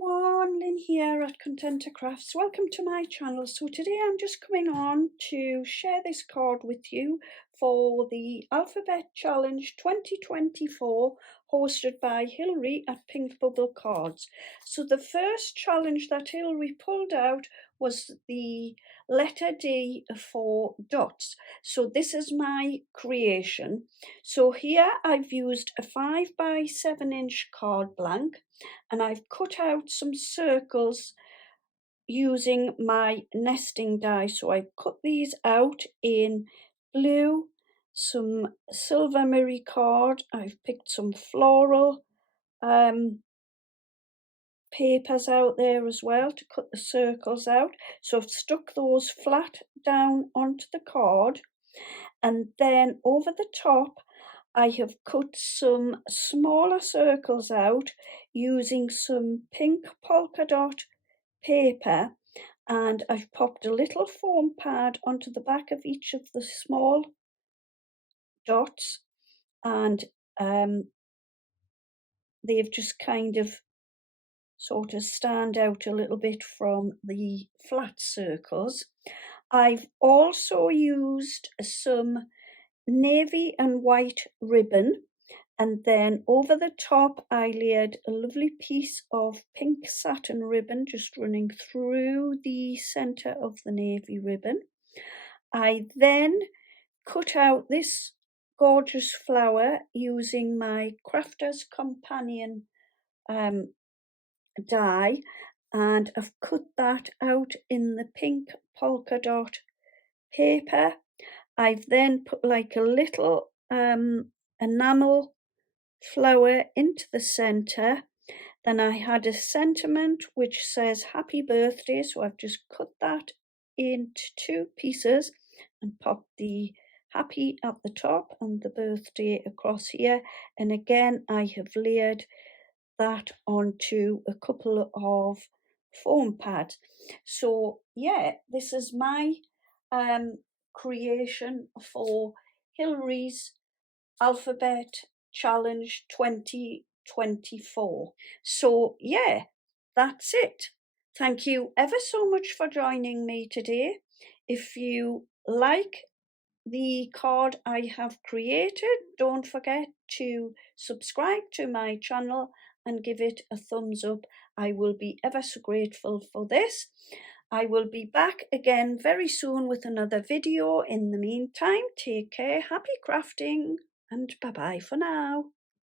everyone, Lynn here at Contenta Crafts. Welcome to my channel. So today I'm just coming on to share this card with you for the Alphabet Challenge 2024 hosted by Hilary at Pink Bubble Cards. So the first challenge that Hilary pulled out was the letter D for dots. So this is my creation. So here I've used a 5 by 7 inch card blank, and I've cut out some circles using my nesting die. So I cut these out in blue, some silver mirror card. I've picked some floral papers out there as well to cut the circles out. So I've stuck those flat down onto the card, and then over the top I have cut some smaller circles out using some pink polka dot paper, and I've popped a little foam pad onto the back of each of the small dots, and they've just kind of sort of stand out a little bit from the flat circles. I've also used some navy and white ribbon, and then over the top I layered a lovely piece of pink satin ribbon just running through the centre of the navy ribbon. I then cut out this gorgeous flower using my Crafter's Companion die, and I've cut that out in the pink polka dot paper. I've then put like a little enamel flower into the centre. Then I had a sentiment which says happy birthday, so I've just cut that into two pieces and popped the happy at the top and the birthday across here. And again I have layered that onto a couple of foam pads. So yeah, this is my creation for Hilary's Alphabet Challenge 2024. So yeah, that's it. Thank you ever so much for joining me today. If you like the card I have created, don't forget to subscribe to my channel and give it a thumbs up. I will be ever so grateful for this. I will be back again very soon with another video. In the meantime, take care, happy crafting, and bye bye for now.